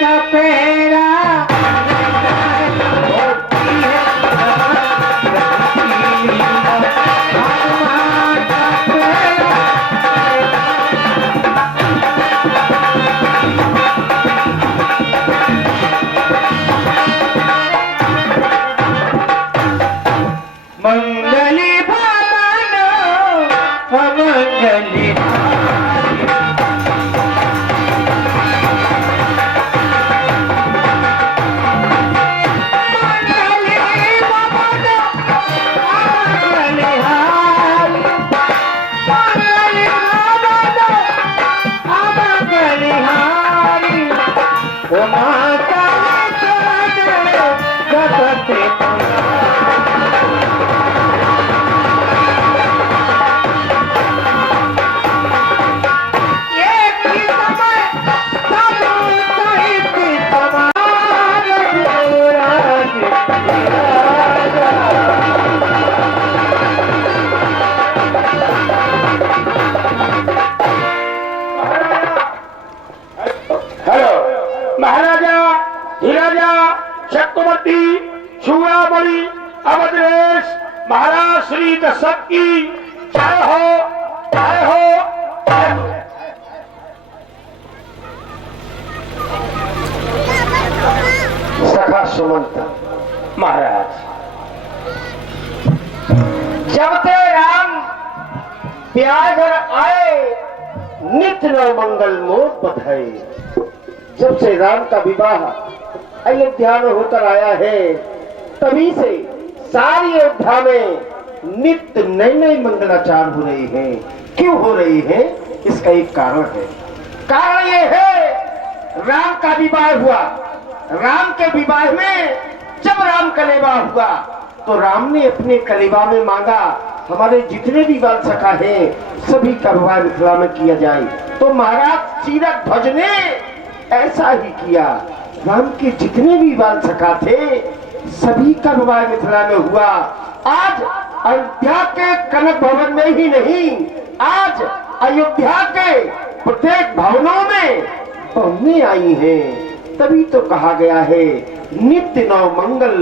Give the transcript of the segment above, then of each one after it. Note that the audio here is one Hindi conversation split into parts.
का पहरा मंगली भावनो मंगली महाराज श्री दशरथ की जय हो, जय हो, जय हो। सखा सुमंत महाराज, जब से राम ब्याह घर आए नित्य नव मंगल मोद बधाई। जब से राम का विवाह अयोध्या में होकर आया है तभी से सारी अयोध्या में नित्य नए नए मंगलाचार हो रहे हैं। क्यों हो रहे हैं? इसका एक कारण है। कारण ये है राम का विवाह हुआ। राम के विवाह में जब राम कलेवा हुआ तो राम ने अपने कलेवा में मांगा हमारे जितने भी बाल सखा हैं सभी का विवाह मिथिला में किया जाए। तो महाराज सीरथ ध्वज ने ऐसा ही किया। राम के जितने भी बाल सखा थे सभी का विवाह मिथिला में हुआ। आज अयोध्या के कनक भवन में ही नहीं, आज अयोध्या के प्रत्येक भवनों में बहुएं आई हैं। तभी तो कहा गया है नित्य नव मंगल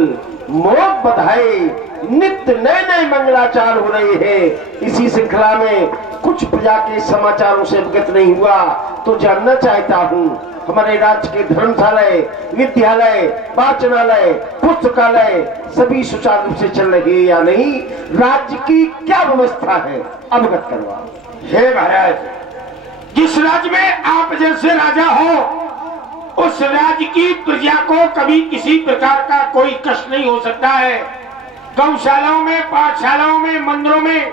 मोद बधाई। नित्य नए नए मंगलाचार हो रहे हैं। इसी श्रृंखला में कुछ प्रजा के समाचारों से अवगत नहीं हुआ तो जानना चाहता हूँ हमारे राज्य के धर्मशालाएं, विद्यालय, वाचनालय, पुस्तकालय सभी सुचारू रूप से चल रहे हैं या नहीं? राज्य की क्या व्यवस्था है अवगत करवा। हे महाराज, जिस राज्य में आप जैसे राजा हो उस राज्य की प्रजा को कभी किसी प्रकार का कोई कष्ट नहीं हो सकता है। गौशालाओं में, पाठशालाओं में, मंदिरों में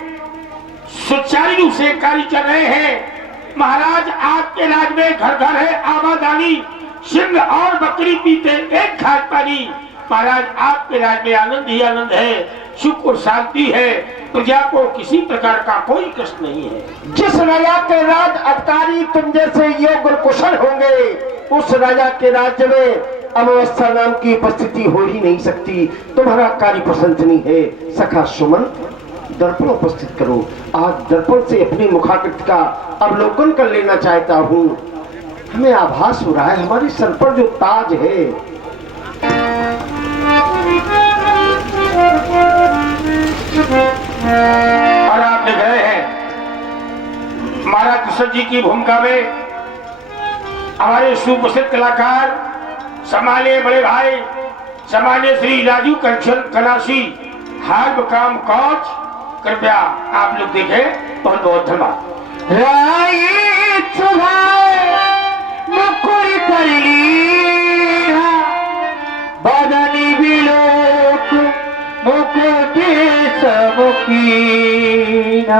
सुचारू रूप से कार्य चल रहे हैं। महाराज, आपके राज्य में घर घर है आबादानी, सिंह और बकरी पीते एक घाट पानी। महाराज, आपके राज्य में आनंद ही आनंद है, सुख और शांति है, प्रजा को किसी प्रकार का कोई कष्ट नहीं है। जिस राजा के राज अधिकारी तुम जैसे योग्य और कुशल होंगे उस राजा के राज्य में अव्यवस्था नाम की उपस्थिति हो ही नहीं सकती। तुम्हारा कार्य प्रशंसनीय है। सखा सुमंत, दर्पण उपस्थित करो। आज दर्पण से अपनी मुखाकृति का अवलोकन कर लेना चाहता हूँ। हमें आभास हो रहा है हमारे सर पर जो ताज है और आप लिख रहे हैं महाराज दशरथ जी की भूमिका में हमारे सुप्रसिद्ध कलाकार समान्य बड़े भाई समान्य श्री राजू कनासी हाल काम कौच, कृपया आप लोग देखें। बहुत बहुत धन्यवाद। बदनी बिलोक मुकुट सबकीना।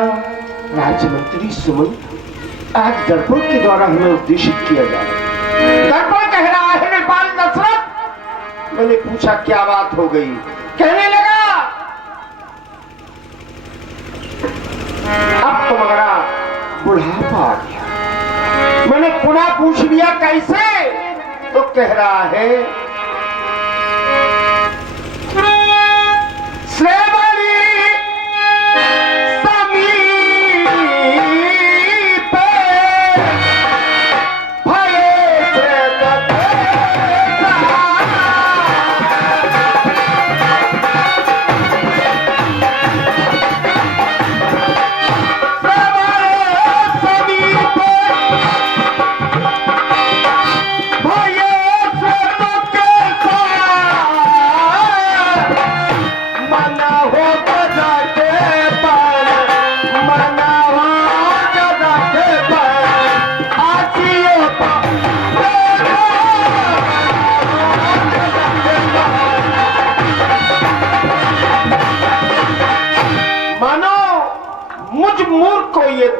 राज्य मंत्री सुमंत, आज दर्पण के द्वारा हमें उद्देशित किया जा रहा है। दर्पण कह रहा है नेपाल दशरथ। मैंने पूछा क्या बात हो गई? कहने लगा अब तो मगरा बुढ़ापा आ गया। मैंने पुनः पूछ लिया कैसे? तो कह रहा है श्रेवणी समीप भये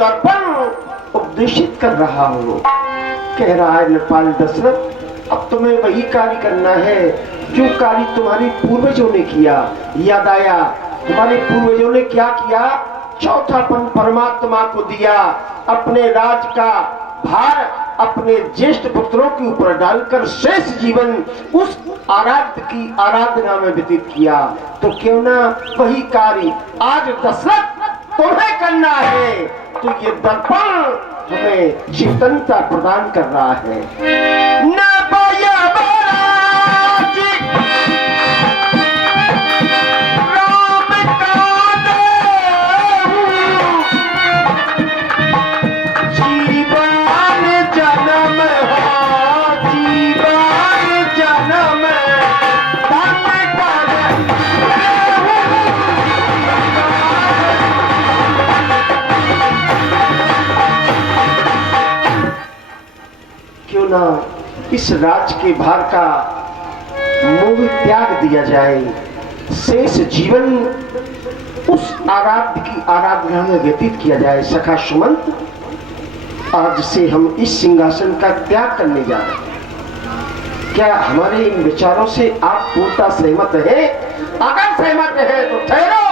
दर्पण उपदेशित कर रहा हूँ। कह रहा है नरपाल दशरथ, अब तुम्हें वही कार्य करना है जो कार्य तुम्हारे पूर्वजों ने किया। याद आया तुम्हारे पूर्वजों ने क्या किया? चौथापन परमात्मा को दिया, अपने राज का भार अपने ज्येष्ठ पुत्रों के ऊपर डालकर शेष जीवन उस आराध्य की आराधना में व्यतीत किया। तो क्यों ना वही कार्य आज दशरथ तुम्हें करना है। तो ये दर्पण हमें चेतनता प्रदान कर रहा है। न इस राज के भार का मोह त्याग दिया जाए, शेष जीवन उस आराध्य की आराधना में व्यतीत किया जाए। सखा सुमंत, आज से हम इस सिंहासन का त्याग करने जा रहे हैं। क्या हमारे इन विचारों से आप पूर्णतः सहमत है? अगर सहमत है तो ठहरो,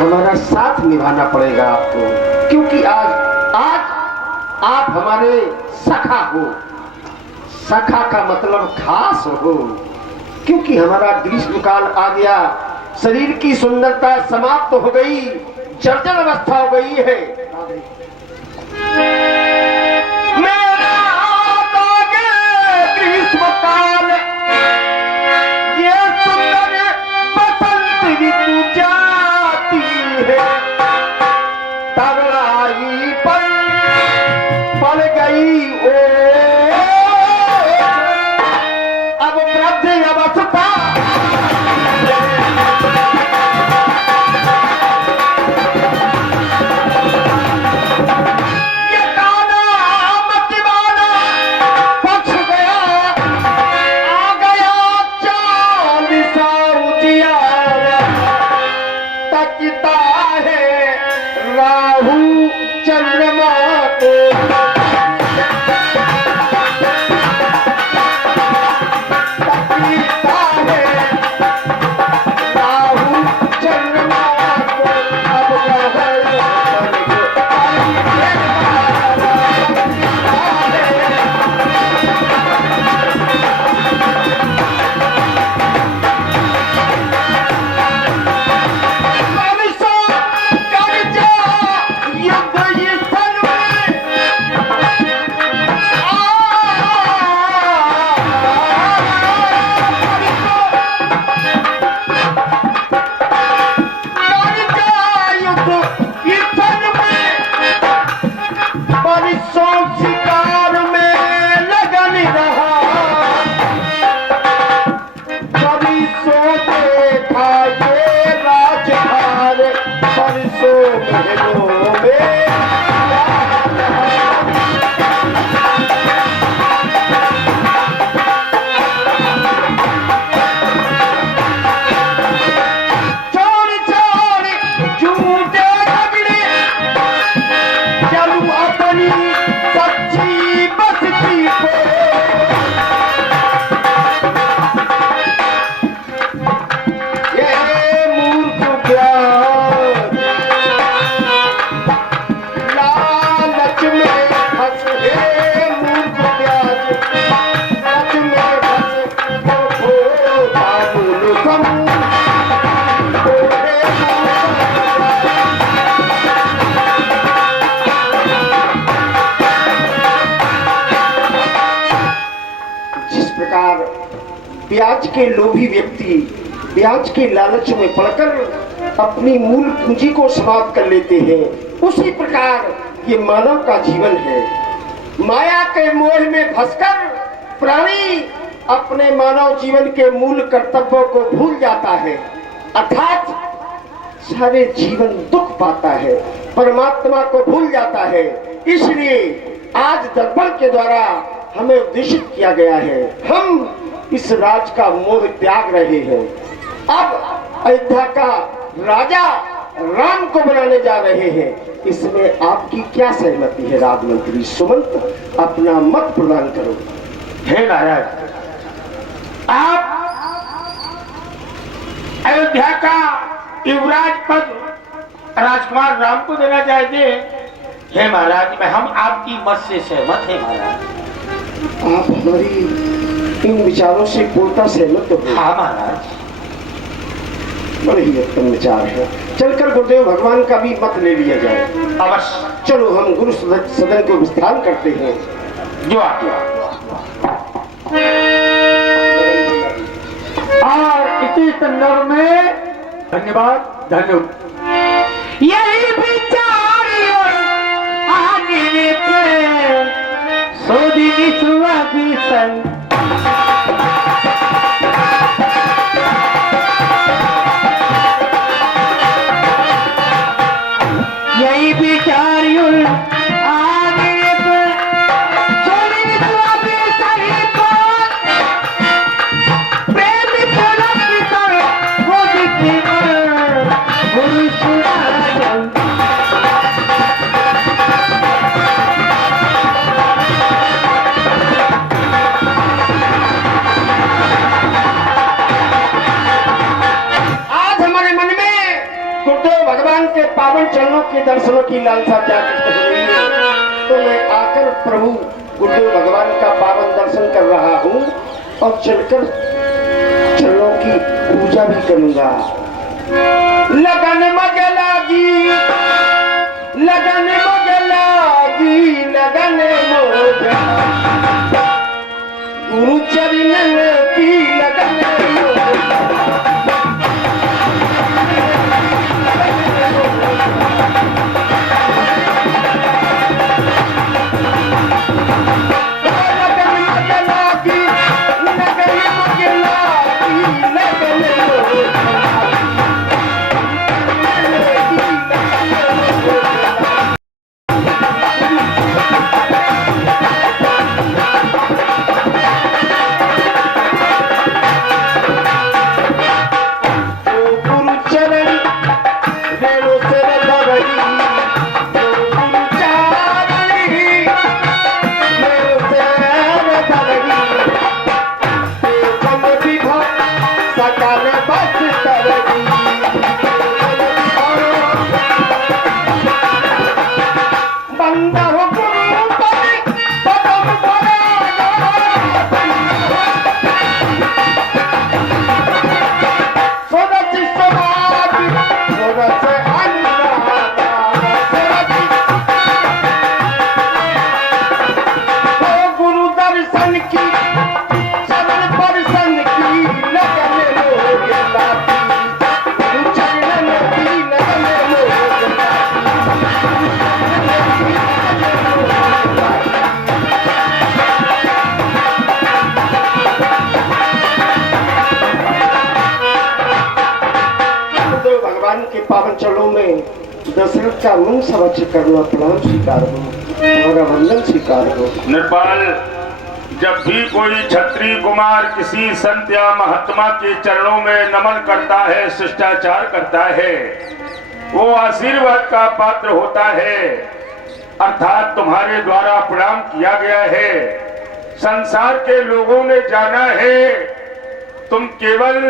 हमारा साथ निभाना पड़ेगा आपको, क्योंकि आज आप हमारे सखा हो। सखा का मतलब खास हो, क्योंकि हमारा ग्रीष्मकाल आ गया, शरीर की सुंदरता समाप्त हो गई, जर्जर अवस्था हो गई है। मेरा ग्रीष्मकाल ये सुंदर बसंत ऋतु जाती है, तराई पर पड़ गई ओ अब वृद्ध अवस्था। ये काना मतिवाना पक्ष गया, आ गया 40 उजियारा, तकता है राहु चंद्रमा को। ब्याज के लोभी व्यक्ति ब्याज के लालच में पड़कर अपनी मूल पूंजी को समाप्त कर लेते हैं, उसी प्रकार ये मानव का जीवन है। माया के मोह में फंसकर प्राणी अपने मानव जीवन के मूल कर्तव्यों को भूल जाता है, अर्थात सारे जीवन दुख पाता है, परमात्मा को भूल जाता है। इसलिए आज दर्पण के द्वारा हमें उद्देशित किया गया है, हम इस राज का मोह त्याग रहे हैं। अब अयोध्या का राजा राम को बनाने जा रहे हैं, इसमें आपकी क्या सहमति है? राजमंत्री सुमंत, अपना मत प्रदान करो। हे महाराज, आप अयोध्या का युवराज पद राजकुमार राम को देना चाहते हैं। हे महाराज, मैं हम आपकी मत से सहमत है महाराज। आप हमारी इन विचारों से पूर्णतः सहमत हो? हाँ महाराज। बड़े ही उत्तम विचार है। चलकर गुरुदेव भगवान का भी मत ले लिया जाए। अवश्य। चलो हम गुरु सदन को विस्तार करते हैं। जो आज्ञा। और इसी संदर्भ में धन्यवाद। धन्यवाद। यही विचार आगे सोदी सुहागी संग यही विचार आगे सोदी सुहागी सही पर प्रेम पुलक कर वो दिखी गुरु सुहागन। भगवान के पावन चरणों के दर्शनों की लालसा जागृत हो रही है, तो मैं आकर प्रभु गुरुदेव भगवान का पावन दर्शन कर रहा हूँ और चलकर चरणों की पूजा भी करूंगा। लगन मग लागी, लगन मग लागी, लगन मोग गुरु चरण की लगन पावन चरणों में दशरथ का मुंह समक्ष करना प्रणाम स्वीकार हो, हमारा वंदन स्वीकार हो। नृपाल, जब भी कोई क्षत्रिय कुमार किसी संत या महात्मा के चरणों में नमन करता है, शिष्टाचार करता है, वो आशीर्वाद का पात्र होता है। अर्थात तुम्हारे द्वारा प्रणाम किया गया है। संसार के लोगों ने जाना है तुम केवल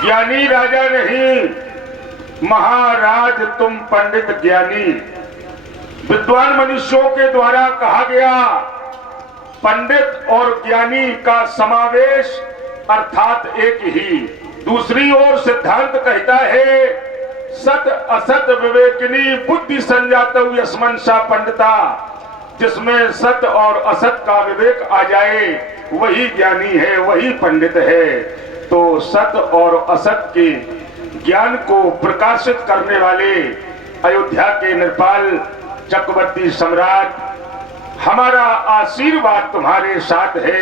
ज्ञानी राजा नहीं, महाराज तुम पंडित ज्ञानी। विद्वान मनुष्यों के द्वारा कहा गया पंडित और ज्ञानी का समावेश अर्थात एक ही। दूसरी ओर सिद्धांत कहता है सत असत विवेकिनी बुद्धि संजात यस्मन सा पंडिता, जिसमें सत और असत का विवेक आ जाए वही ज्ञानी है, वही पंडित है। तो सत और असत के ज्ञान को प्रकाशित करने वाले अयोध्या के नृपाल चक्रवर्ती सम्राट, हमारा आशीर्वाद तुम्हारे साथ है।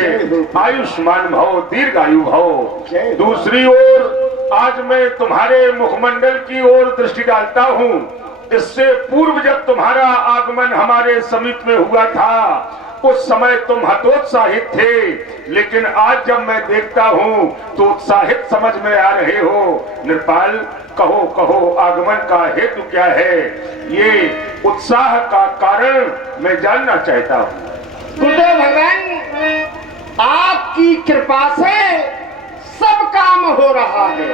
आयुष्मान भव, दीर्घायु भव। दूसरी ओर आज मैं तुम्हारे मुखमंडल की ओर दृष्टि डालता हूँ। इससे पूर्व जब तुम्हारा आगमन हमारे समीप में हुआ था उस समय तुम हतोत्साहित थे, लेकिन आज जब मैं देखता हूं तो उत्साहित समझ में आ रहे हो। नृपाल, कहो कहो आगमन का हेतु क्या है? ये उत्साह का कारण मैं जानना चाहता हूं। गुरुदेव भगवान, आपकी कृपा से सब काम हो रहा है।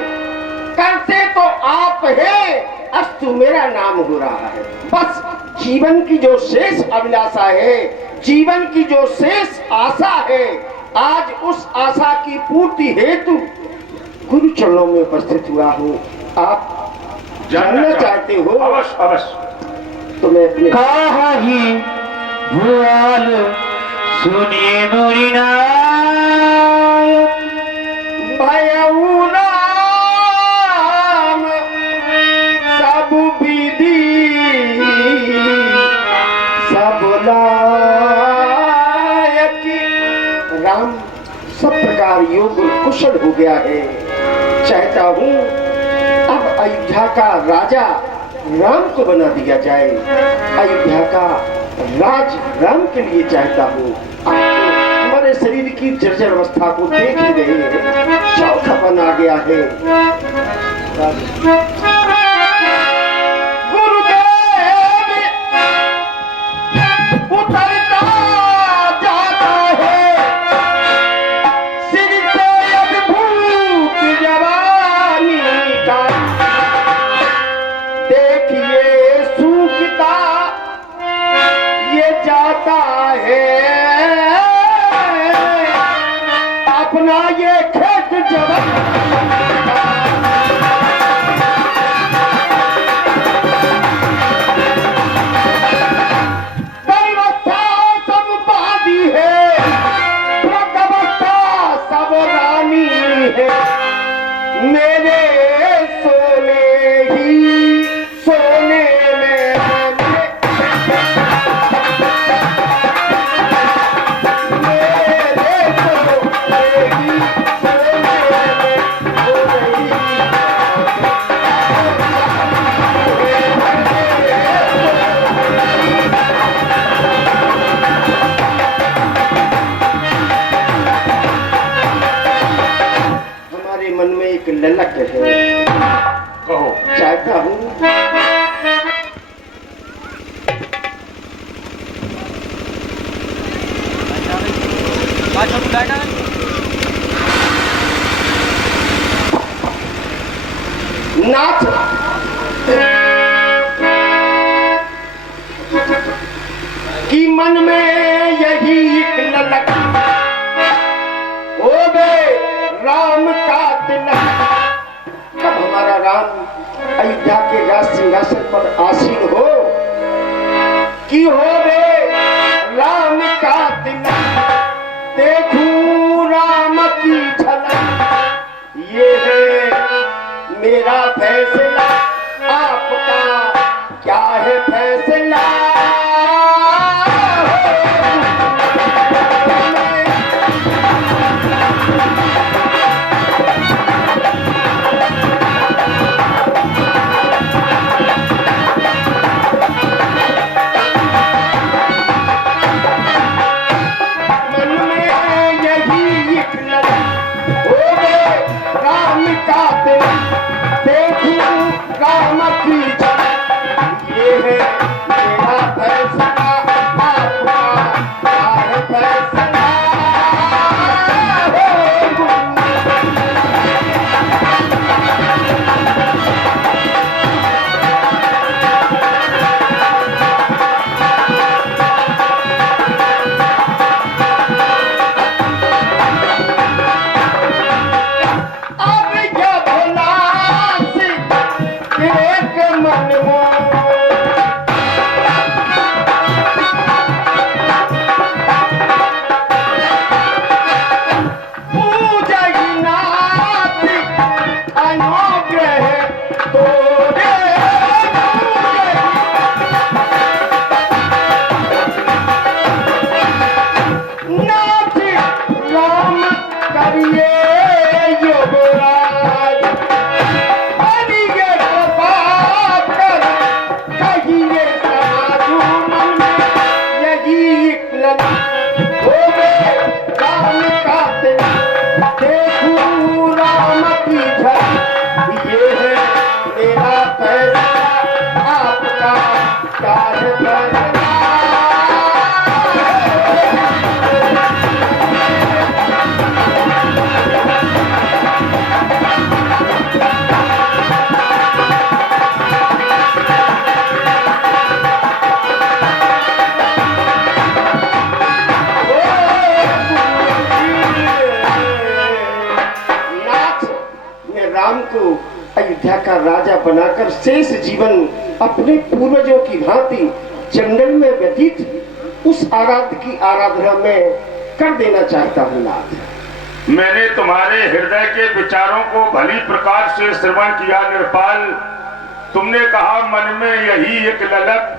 करते तो आप है, अस्तु मेरा नाम हो रहा है। बस जीवन की जो शेष अभिलाषा है, जीवन की जो शेष आशा है, आज उस आशा की पूर्ति हेतु गुरु चरणों में उपस्थित हुआ हूँ। आप जानना चाहते हो? अवश्य अवश्य। तो मैं अपने कहा ही भुआल सुनिए मोरी नाय, भयऊ राम सब विधि सब लायकी। राम सब प्रकार योग और कुशल हो गया है। चाहता हूँ अब अयोध्या का राजा राम को बना दिया जाए। अयोध्या का राज राम के लिए चाहता हूँ। आप तो हमारे शरीर की जर्जर अवस्था को देख ही रहे हैं, चौथापन आ गया है। गुरुदेव उतरता जाता है, सिर से अद्भुत जवानी का। देखिए सूखता ये जाता है, अपना ये खेत जवान। व्यवस्था सब बादी है, व्यवस्था सब रानी है। मेरे सोने ही सोने में मेरे सोने ही सोने में हो रही। हमारे मन में एक ललक है, कहो। चाहता हूँ नाथ कि मन में यही एक ललक हो गए राम का तिलक। कब हमारा राम अयोध्या के राज सिंहासन पर आसीन हो कि हो गए राम का तिलक। देखूं राम की झलक, ये है मेरा फैसला। आपका क्या है फैसला? मन में यही एक ललक हो गए राम का तिलक। देखूं राम की झलक, ये है मेरा फैसला। आपका क्या है फैसला? अब ये भोला सिंह एक मन में अयोध्या का राजा बनाकर शेष जीवन अपने पूर्वजों की भांति जंगल में व्यतीत उस आराध्य की आराधना में कर देना चाहता हूँ नाथ। मैंने तुम्हारे हृदय के विचारों को भली प्रकार से श्रवण किया नृपाल। तुमने कहा मन में यही एक ललक,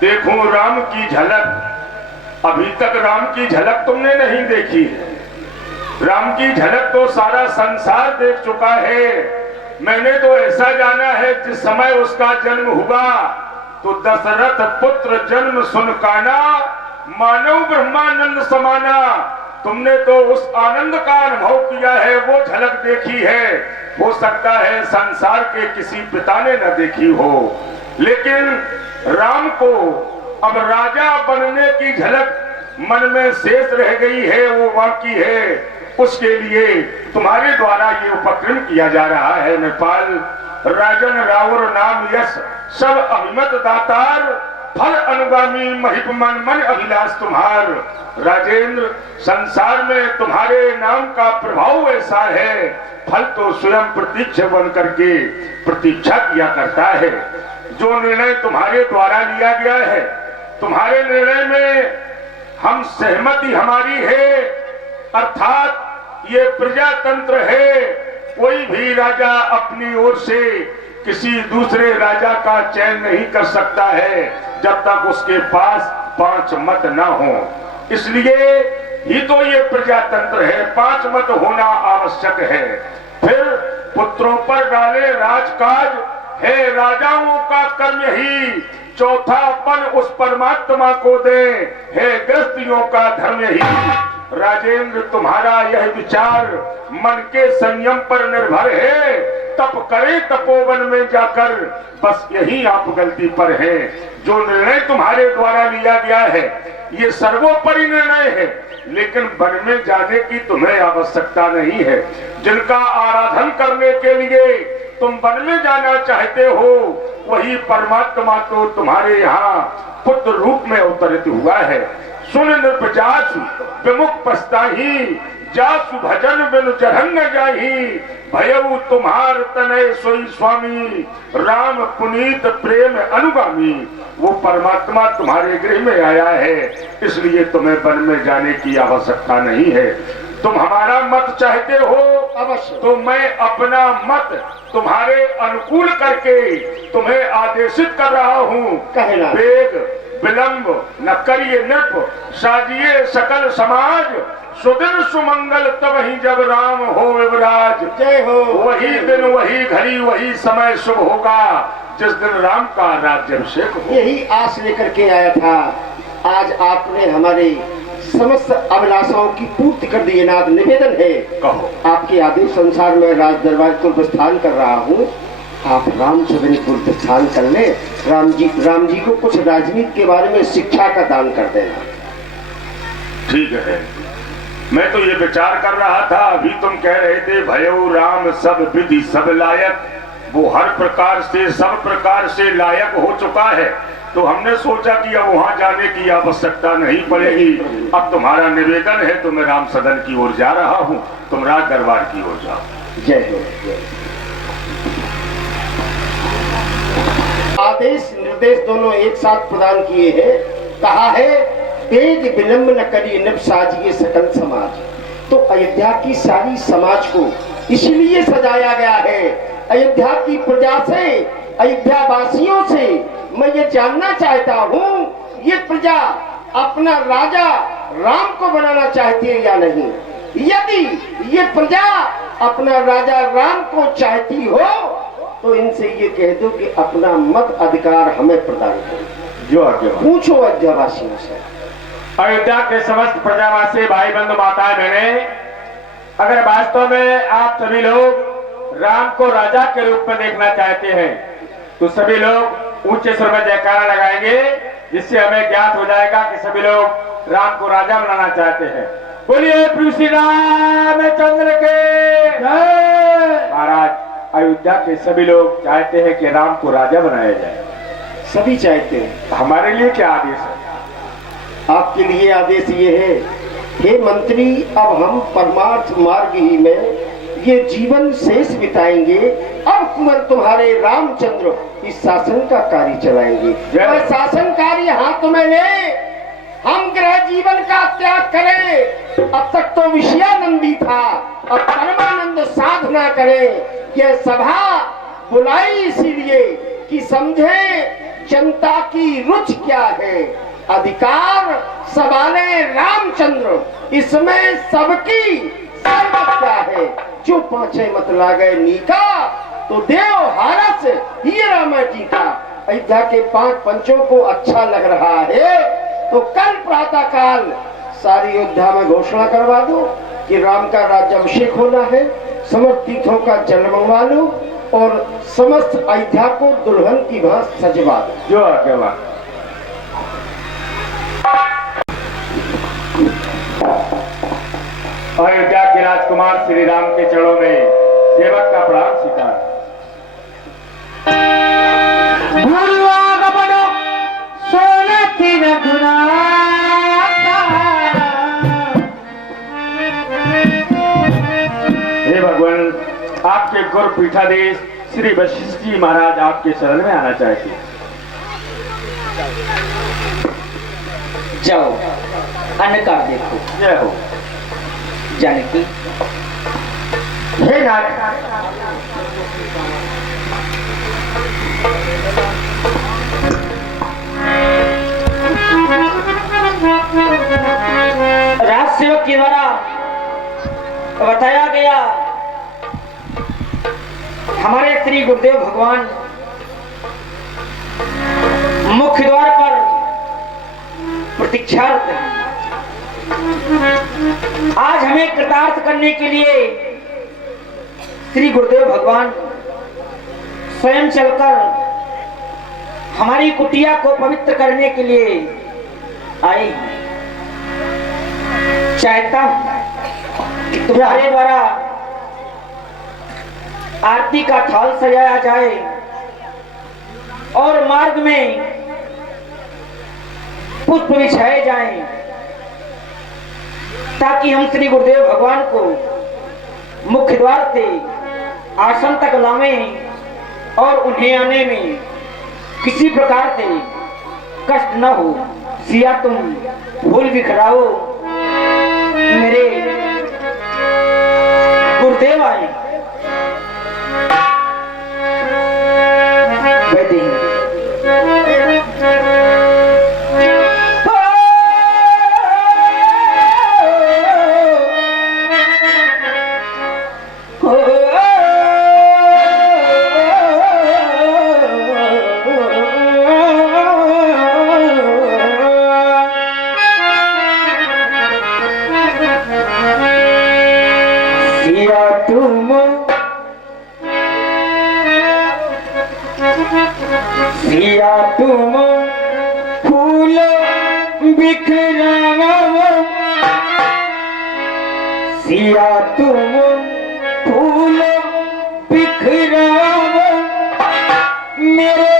देखूं राम की झलक। अभी तक राम की झलक तुमने नहीं देखी है। राम की झलक तो सारा संसार देख चुका है। मैंने तो ऐसा जाना है जिस समय उसका जन्म हुआ तो दशरथ पुत्र जन्म सुन काना, मानव ब्रह्मानंद समाना। तुमने तो उस आनंद का अनुभव किया है, वो झलक देखी है। हो सकता है संसार के किसी पिता ने न देखी हो, लेकिन राम को अब राजा बनने की झलक मन में शेष रह गई है, वो बाकी है। उसके लिए तुम्हारे द्वारा ये उपक्रम किया जा रहा है नेपाल। राजन रावर नाम यश सब अभिमत दातार, फल अनुगामी महिप मन मन अभिलाष तुम्हार। राजेंद्र, संसार में तुम्हारे नाम का प्रभाव ऐसा है, फल तो स्वयं प्रतीक्षा बन करके प्रतीक्षा किया करता है। जो निर्णय तुम्हारे द्वारा लिया गया है, तुम्हारे निर्णय में हम सहमति हमारी है, अर्थात ये प्रजातंत्र है। कोई भी राजा अपनी ओर से किसी दूसरे राजा का चयन नहीं कर सकता है जब तक उसके पास 5 मत ना हो। इसलिए ही तो ये प्रजातंत्र है, 5 मत होना आवश्यक है। फिर पुत्रों पर डाले राजकाज है, राजाओं का कर्म ही। चौथापन उस परमात्मा को दे, है गृहस्थियों का धर्म ही। राजेंद्र, तुम्हारा यह विचार मन के संयम पर निर्भर है। तप करे तपोवन में जाकर, बस यही आप गलती पर है। जो निर्णय तुम्हारे द्वारा लिया गया है ये सर्वोपरि निर्णय है, लेकिन वन में जाने की तुम्हें आवश्यकता नहीं है। जिनका आराधन करने के लिए तुम वन में जाना चाहते हो, वही परमात्मा तो तुम्हारे यहाँ पुत्र रूप में अवतरित हुआ है। सुन नृप जासु विमुख पछताही, जासु भजन बिनु जरंग जाही। भयउ तुम्हार तनय सोई स्वामी, राम पुनीत प्रेम अनुगामी। वो परमात्मा तुम्हारे गृह में आया है, इसलिए तुम्हें वन में जाने की आवश्यकता नहीं है। तुम हमारा मत चाहते हो अवश्य, तो मैं अपना मत तुम्हारे अनुकूल करके तुम्हें आदेशित कर रहा हूँ। वेग विलंब न करिए नृप, साजिए सकल समाज। सुदिन सुमंगल तब ही जब राम हो विवराज। जय हो। वही दिन वही घड़ी वही समय शुभ होगा जिस दिन राम का राज्याभिषेक हो। यही आस लेकर के आया था। आज आपने हमारे समस्त अभिलाषाओं की पूर्ति कर दी नाथ। निवेदन है, कहो। आपके आदेश अनुसार मैं राज दरबार को प्रस्थान कर रहा हूँ। आप राम सदन को प्रस्थान कर ले। राम जी को कुछ राजनीति के बारे में शिक्षा का दान कर देना। ठीक है। मैं तो ये विचार कर रहा था, अभी तुम कह रहे थे भयउ राम सब विधि सब लायक। वो हर प्रकार से सब प्रकार से लायक हो चुका है, तो हमने सोचा कि अब वहां जाने की आवश्यकता नहीं पड़ेगी। अब तुम्हारा निवेदन है तो मैं राम सदन की ओर जा रहा हूँ, तुम राज दरबार की ओर जाओ। जय हो। आदेश निर्देश दोनों एक साथ प्रदान किए हैं। कहा है तेज विलंब न करिए नृप, साजिए सकल समाज। तो अयोध्या की सारी समाज को इसलिए सजाया गया है। अयोध्या की प्रजा से, अयोध्या वासियों से मैं ये जानना चाहता हूँ, ये प्रजा अपना राजा राम को बनाना चाहती है या नहीं। यदि ये प्रजा अपना राजा राम को चाहती हो तो इनसे ये कह दो कि अपना मत अधिकार हमें प्रदान करो। जो आज्ञा। पूछो अयोध्यावासियों से। अयोध्या के समस्त प्रजावासी भाई बंधु माताएं बहने, अगर वास्तव में आप सभी लोग राम को राजा के रूप में देखना चाहते हैं तो सभी लोग ऊंचे स्वर में जयकारा लगाएंगे, जिससे हमें ज्ञात हो जाएगा कि सभी लोग राम को राजा बनाना चाहते हैं। बोलिए प्रभु श्री रामचंद्र के जय। महाराज, अयोध्या के सभी लोग चाहते हैं कि राम को राजा बनाया जाए। सभी चाहते हैं। हमारे लिए क्या आदेश है? आपके लिए आदेश ये है, हे मंत्री, अब हम परमार्थ मार्ग ही में ये जीवन शेष बिताएंगे। अब कुंवर तुम्हारे रामचंद्र इस शासन का कार्य चलाएंगे। वह शासन कार्य हाथ में ले, हम ग्रह जीवन का त्याग करें। अब तक तो विषयानंदी था, अब परमानंद साधना करें। यह सभा बुलाई इसीलिए कि समझे जनता की रुचि क्या है। अधिकार सवाले रामचंद्र, इसमें सबकी सर्वत क्या है। जो पांचे मत लागे नीका, तो देव हारस हीरा में टीका। अयोध्या के 5 पंचों को अच्छा लग रहा है तो कल प्रातः काल सारी अयोध्या में घोषणा करवा दो कि राम का राज्याभिषेक होना है। समस्त तीर्थों का जल मंगवा लो और समस्त अयोध्या को दुल्हन की भांति सजवा दो। जो आज्ञा। अयोध्या के राजकुमार श्री राम के चरणों में सेवक का प्रणाम स्वीकार। हे भगवान, आपके गुरु पीठाधीश श्री वशिष्ठ जी महाराज आपके शरण में आना चाहते हैं। जाओ अन्न का देखो। जय हो। जानकी, हे नाथ, राजसेवक के द्वारा बताया गया हमारे श्री गुरुदेव भगवान मुख्य द्वार पर प्रतीक्षारत हैं। आज हमें कृतार्थ करने के लिए श्री गुरुदेव भगवान स्वयं चलकर हमारी कुटिया को पवित्र करने के लिए आए हैं। चाहता हूं कि तुम्हारे द्वारा आरती का थाल सजाया जाए और मार्ग में पुष्प बिछाए जाएं, ताकि हम श्री गुरुदेव भगवान को मुख्य द्वार से आश्रम तक लावें और उन्हें आने में किसी प्रकार से कष्ट न हो। सिया तुम फूल बिखराओ, मेरे गुरुदेव आए। सिया तुम फूल बिखराओ, सिया तुम फूल बिखराओ, मेरे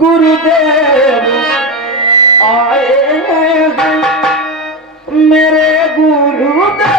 गुरुदेव आए हैं, मेरे गुरुदेव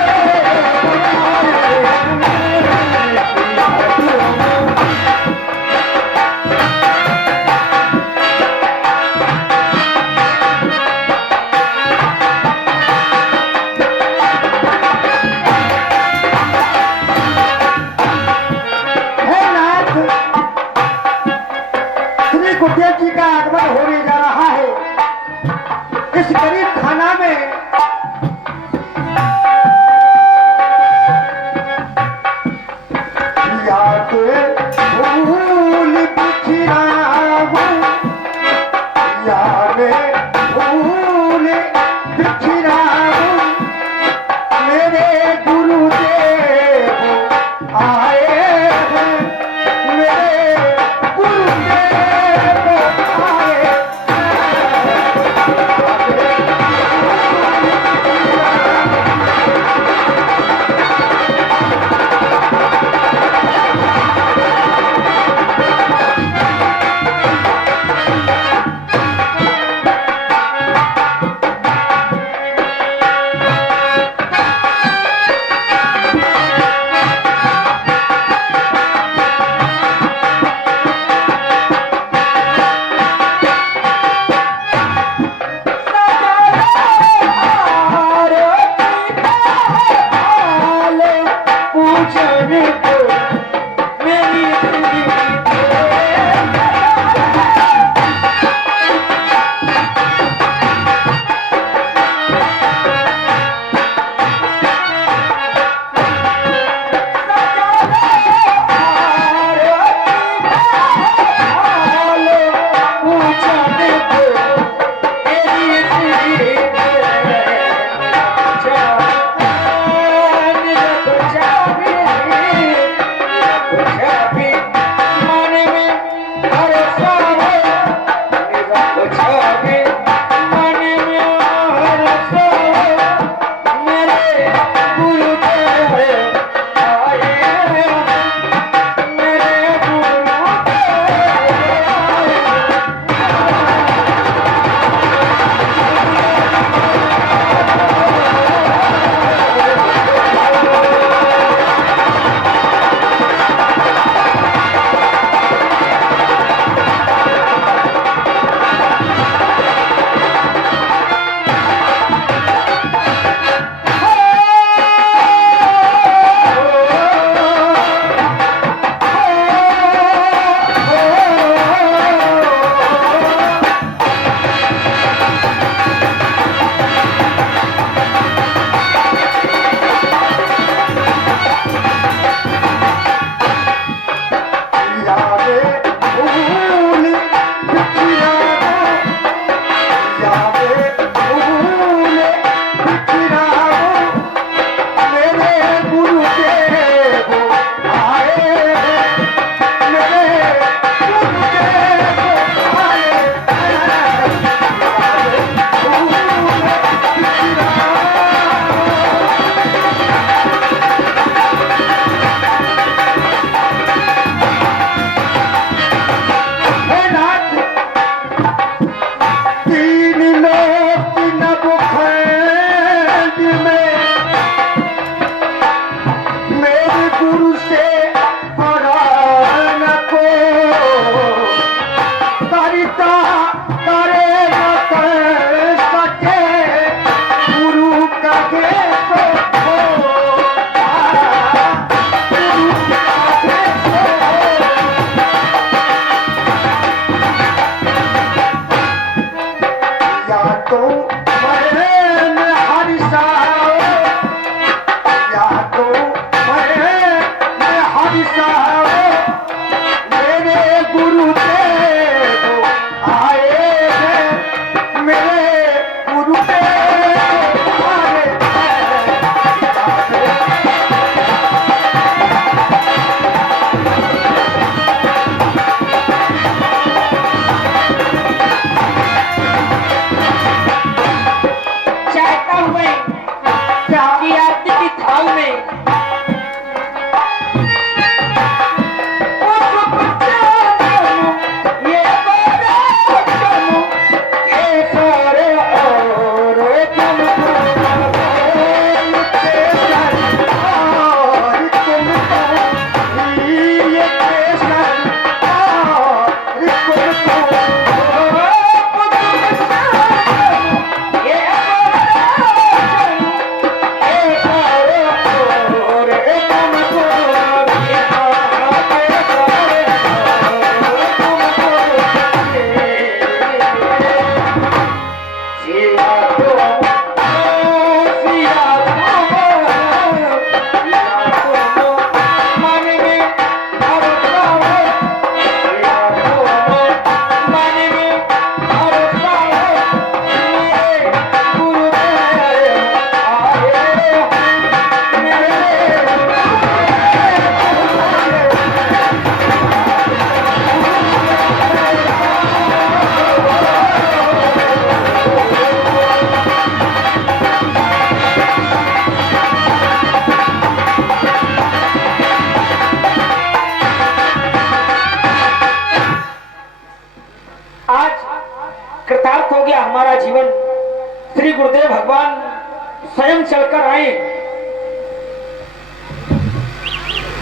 स्वयं चलकर आए।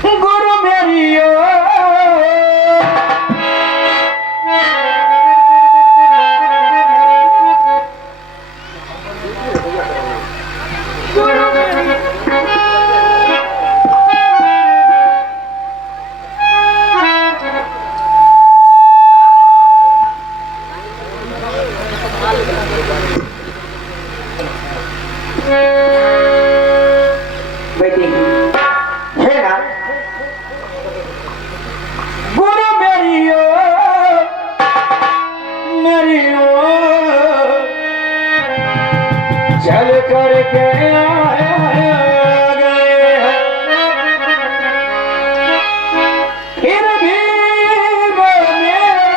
गुरु मेरी बेटी है ना, गुरु मेरी चल करके आए गए हैं, फिर भी वो मेरा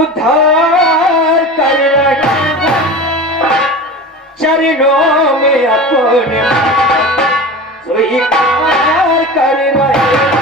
उद्धार कर रहे चरणों में अपने स्वीकार कर रहे।